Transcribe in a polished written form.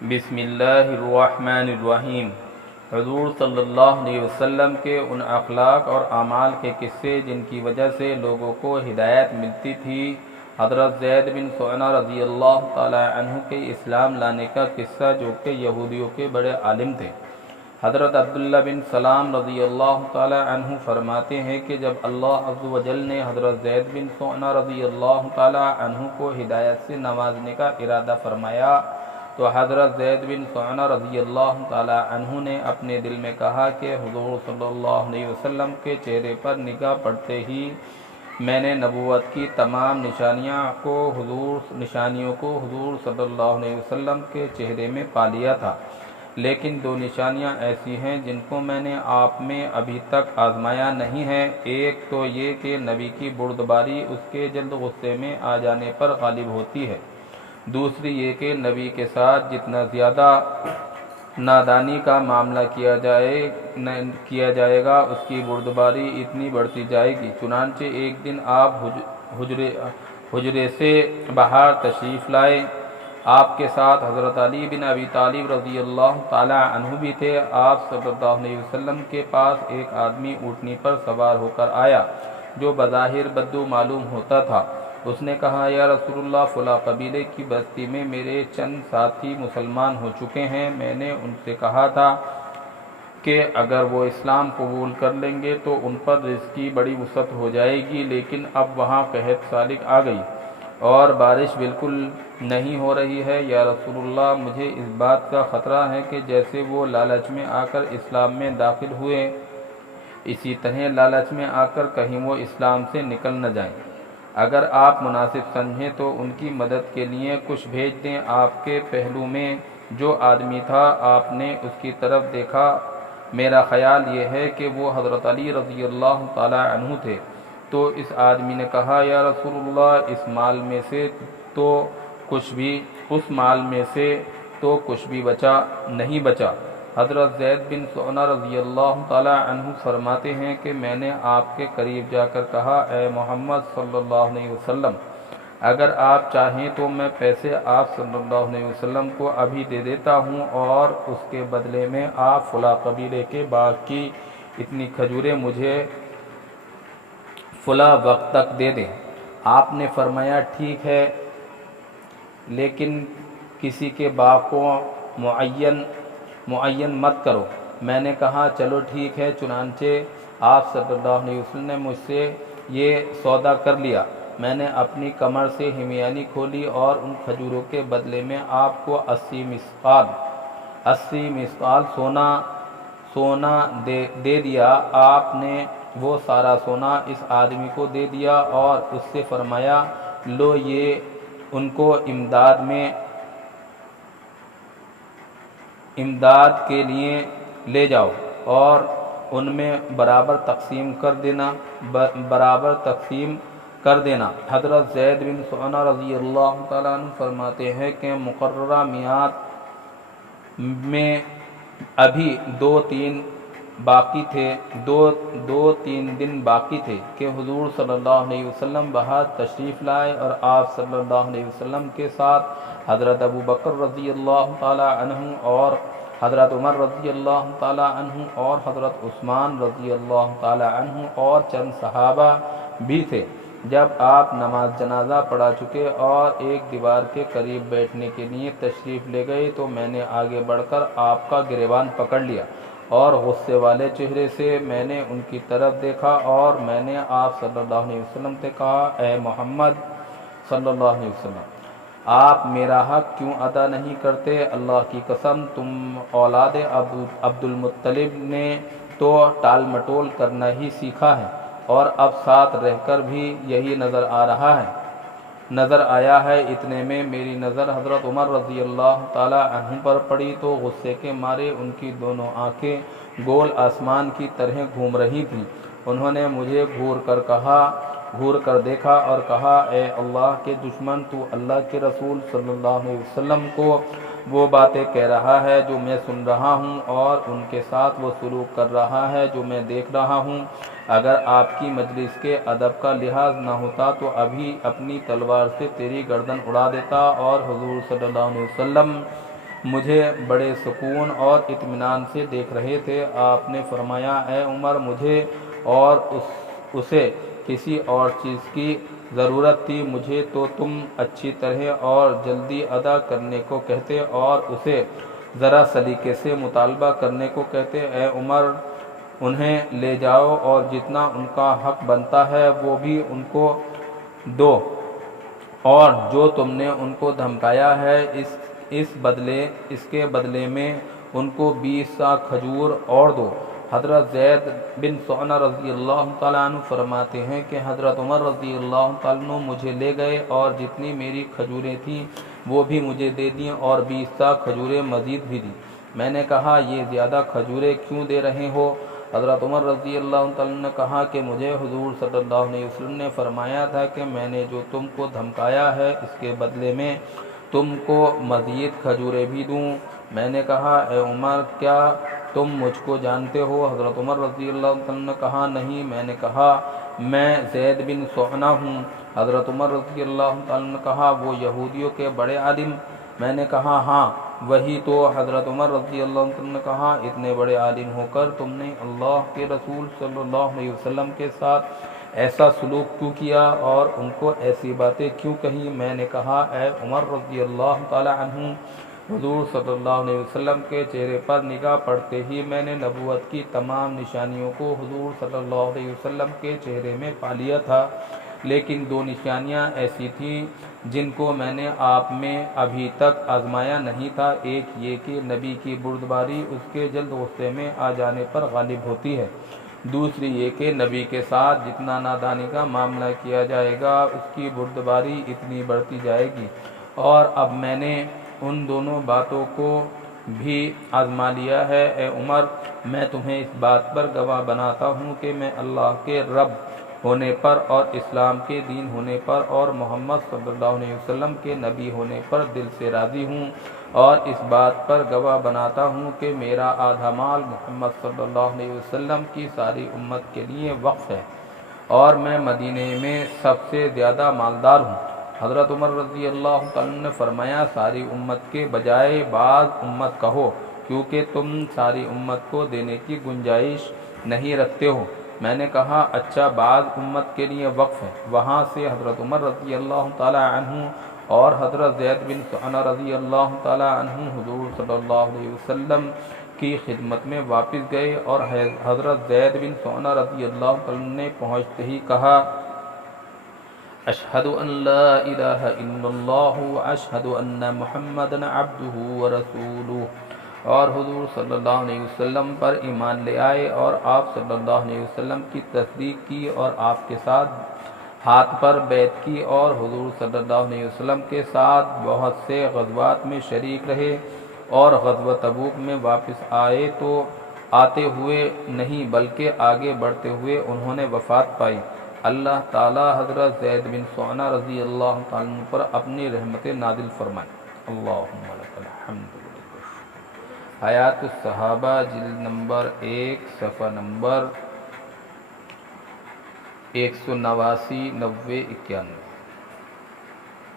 بسم اللہ الرحمن الرحیم۔ حضور صلی اللہ علیہ وسلم کے ان اخلاق اور اعمال کے قصے جن کی وجہ سے لوگوں کو ہدایت ملتی تھی۔ حضرت زید بن سعنہ رضی اللہ تعالی عنہ کے اسلام لانے کا قصہ، جو کہ یہودیوں کے بڑے عالم تھے۔ حضرت عبداللہ بن سلام رضی اللہ تعالی عنہ فرماتے ہیں کہ جب اللہ عز و جل نے حضرت زید بن سعنہ رضی اللہ تعالی عنہ کو ہدایت سے نوازنے کا ارادہ فرمایا تو حضرت زید بن سعنہ رضی اللہ تعالی عنہ نے اپنے دل میں کہا کہ حضور صلی اللہ علیہ وسلم کے چہرے پر نگاہ پڑتے ہی میں نے نبوت کی تمام نشانیوں کو حضور صلی اللہ علیہ وسلم کے چہرے میں پا لیا تھا، لیکن دو نشانیاں ایسی ہیں جن کو میں نے آپ میں ابھی تک آزمایا نہیں ہے۔ ایک تو یہ کہ نبی کی بردباری اس کے جلد غصے میں آ جانے پر غالب ہوتی ہے، دوسری یہ کہ نبی کے ساتھ جتنا زیادہ نادانی کا معاملہ کیا جائے گا اس کی بردباری اتنی بڑھتی جائے گی۔ چنانچہ ایک دن آپ حجرے سے باہر تشریف لائے، آپ کے ساتھ حضرت علی بن ابی طالب رضی اللہ تعالی عنہ بھی تھے۔ آپ صلی اللہ علیہ وسلم کے پاس ایک آدمی اونٹنی پر سوار ہو کر آیا جو بظاہر بدو معلوم ہوتا تھا۔ اس نے کہا، یا رسول اللہ، فلاں قبیلے کی بستی میں میرے چند ساتھی مسلمان ہو چکے ہیں۔ میں نے ان سے کہا تھا کہ اگر وہ اسلام قبول کر لیں گے تو ان پر رزق کی بڑی وسعت ہو جائے گی، لیکن اب وہاں قحط سالک آ گئی اور بارش بالکل نہیں ہو رہی ہے۔ یا رسول اللہ، مجھے اس بات کا خطرہ ہے کہ جیسے وہ لالچ میں آ کر اسلام میں داخل ہوئے، اسی طرح لالچ میں آ کر کہیں وہ اسلام سے نکل نہ جائیں۔ اگر آپ مناسب سمجھیں تو ان کی مدد کے لیے کچھ بھیج دیں۔ آپ کے پہلو میں جو آدمی تھا، آپ نے اس کی طرف دیکھا، میرا خیال یہ ہے کہ وہ حضرت علی رضی اللہ تعالی عنہ تھے۔ تو اس آدمی نے کہا، یا رسول اللہ، اس مال میں سے تو کچھ بھی نہیں بچا۔ حضرت زید بن سعنہ رضی اللہ تعالی عنہ فرماتے ہیں کہ میں نے آپ کے قریب جا کر کہا، اے محمد صلی اللہ علیہ وسلم، اگر آپ چاہیں تو میں پیسے آپ صلی اللہ علیہ وسلم کو ابھی دے دیتا ہوں اور اس کے بدلے میں آپ فلاں قبیلے کے باغ کی اتنی کھجوریں مجھے فلاں وقت تک دے دیں۔ آپ نے فرمایا، ٹھیک ہے، لیکن کسی کے باغ کو معین مت کرو۔ میں نے کہا، چلو ٹھیک ہے۔ چنانچہ آپ صلی اللہ علیہ وسلم نے مجھ سے یہ سودا کر لیا۔ میں نے اپنی کمر سے ہمیانی کھولی اور ان کھجوروں کے بدلے میں آپ کو 80 مثقال سونا دے دیا۔ آپ نے وہ سارا سونا اس آدمی کو دے دیا اور اس سے فرمایا، لو، یہ ان کو امداد کے لیے لے جاؤ اور ان میں برابر تقسیم کر دینا۔ حضرت زید بن سعنہ رضی اللہ تعالیٰ عنہ فرماتے ہیں کہ مقررہ میعاد میں ابھی دو تین دن باقی تھے کہ حضور صلی اللہ علیہ وسلم باہر تشریف لائے اور آپ صلی اللہ علیہ وسلم کے ساتھ حضرت ابو بکر رضی اللہ تعالی عنہ اور حضرت عمر رضی اللہ تعالی عنہ اور حضرت عثمان رضی اللہ تعالی عنہ اور چند صحابہ بھی تھے۔ جب آپ نماز جنازہ پڑھا چکے اور ایک دیوار کے قریب بیٹھنے کے لیے تشریف لے گئے تو میں نے آگے بڑھ کر آپ کا گریبان پکڑ لیا اور غصے والے چہرے سے میں نے ان کی طرف دیکھا اور میں نے آپ صلی اللہ علیہ وسلم سے کہا، اے محمد صلی اللہ علیہ وسلم، آپ میرا حق کیوں ادا نہیں کرتے؟ اللہ کی قسم، تم اولاد عبد المطلب نے تو ٹال مٹول کرنا ہی سیکھا ہے اور اب ساتھ رہ کر بھی یہی نظر آیا ہے۔ اتنے میں میری نظر حضرت عمر رضی اللہ تعالی عنہ پر پڑی تو غصے کے مارے ان کی دونوں آنکھیں گول آسمان کی طرح گھوم رہی تھیں۔ انہوں نے مجھے گھور کر دیکھا اور کہا، اے اللہ کے دشمن، تو اللہ کے رسول صلی اللہ علیہ وسلم کو وہ باتیں کہہ رہا ہے جو میں سن رہا ہوں اور ان کے ساتھ وہ سلوک کر رہا ہے جو میں دیکھ رہا ہوں۔ اگر آپ کی مجلس کے ادب کا لحاظ نہ ہوتا تو ابھی اپنی تلوار سے تیری گردن اڑا دیتا اور حضور صلی اللہ علیہ وسلم مجھے بڑے سکون اور اطمینان سے دیکھ رہے تھے۔ آپ نے فرمایا، اے عمر، مجھے اور اسے کسی اور چیز کی ضرورت تھی، مجھے تو تم اچھی طرح اور جلدی ادا کرنے کو کہتے اور اسے ذرا سلیقے سے مطالبہ کرنے کو کہتے۔ اے عمر، انہیں لے جاؤ اور جتنا ان کا حق بنتا ہے وہ بھی ان کو دو، اور جو تم نے ان کو دھمکایا ہے اس کے بدلے میں ان کو 20 سا کھجور اور دو۔ حضرت زید بن سعنہ رضی اللہ تعالیٰ عنہ فرماتے ہیں کہ حضرت عمر رضی اللہ تعالیٰ عنہ مجھے لے گئے اور جتنی میری کھجوریں تھیں وہ بھی مجھے دے دیں اور 20 سا کھجوریں مزید بھی دیں۔ میں نے کہا، یہ زیادہ کھجوریں کیوں دے رہے ہو؟ حضرت عمر رضی اللہ تعالیٰ عنہ نے کہا کہ مجھے حضور صلی اللہ علیہ وسلم نے فرمایا تھا کہ میں نے جو تم کو دھمکایا ہے اس کے بدلے میں تم کو مزید کھجوریں بھی دوں۔ میں نے کہا، اے عمر، کیا تم مجھ کو جانتے ہو؟ حضرت عمر رضی اللہ عنہ نے کہا، نہیں۔ میں نے کہا، میں زید بن سعنہ ہوں۔ حضرت عمر رضی اللہ عنہ نے کہا، وہ یہودیوں کے بڑے عالم؟ میں نے کہا، ہاں وہی تو۔ حضرت عمر رضی اللہ عنہ نے کہا، اتنے بڑے عالم ہو کر تم نے اللہ کے رسول صلی اللہ علیہ وسلم کے ساتھ ایسا سلوک کیوں کیا اور ان کو ایسی باتیں کیوں کہی؟ میں نے کہا، اے عمر رضی اللہ تعالی عنہ، حضور صلی اللہ علیہ وسلم کے چہرے پر نگاہ پڑتے ہی میں نے نبوت کی تمام نشانیوں کو حضور صلی اللہ علیہ وسلم کے چہرے میں پا لیا تھا، لیکن 2 نشانیاں ایسی تھیں جن کو میں نے آپ میں ابھی تک آزمایا نہیں تھا۔ ایک یہ کہ نبی کی بردباری اس کے جلد غصے میں آ جانے پر غالب ہوتی ہے، دوسری یہ کہ نبی کے ساتھ جتنا نادانی کا معاملہ کیا جائے گا اس کی بردباری اتنی بڑھتی جائے گی، اور اب میں نے ان دونوں باتوں کو بھی آزما لیا ہے۔ اے عمر، میں تمہیں اس بات پر گواہ بناتا ہوں کہ میں اللہ کے رب ہونے پر اور اسلام کے دین ہونے پر اور محمد صلی اللہ علیہ وسلم کے نبی ہونے پر دل سے راضی ہوں، اور اس بات پر گواہ بناتا ہوں کہ میرا آدھا مال محمد صلی اللہ علیہ وسلم کی ساری امت کے لیے وقف ہے، اور میں مدینے میں سب سے زیادہ مالدار ہوں۔ حضرت عمر رضی اللہ عنہ نے فرمایا، ساری امت کے بجائے بعض امت کہو، کیونکہ تم ساری امت کو دینے کی گنجائش نہیں رکھتے ہو۔ میں نے کہا، اچھا، بعض امت کے لیے وقف ہے۔ وہاں سے حضرت عمر رضی اللہ تعالی عنہ اور حضرت زید بن سعنہ رضی اللہ تعالی عنہ حضور صلی اللہ علیہ وسلم کی خدمت میں واپس گئے، اور حضرت زید بن سعنہ رضی اللہ عنہ نے پہنچتے ہی کہا، اشہد ان لا الہ الا اللہ واشہد ان محمدًا عبدہ ورسولہ، اور حضور صلی اللہ علیہ وسلم پر ایمان لے آئے اور آپ صلی اللہ علیہ وسلم کی تصدیق کی اور آپ کے ساتھ ہاتھ پر بیعت کی، اور حضور صلی اللہ علیہ وسلم کے ساتھ بہت سے غزوات میں شریک رہے، اور غزوہ تبوک میں واپس آئے تو آتے ہوئے نہیں بلکہ آگے بڑھتے ہوئے انہوں نے وفات پائی۔ اللہ تعالی حضرت زید بن سعنہ رضی اللہ تعالیٰ عنہ پر اپنی رحمت نازل فرمائے۔ اللہم لک الحمد والشکر۔ حیات الصحابہ جلد نمبر 1 صفحہ نمبر 189، 90، 91۔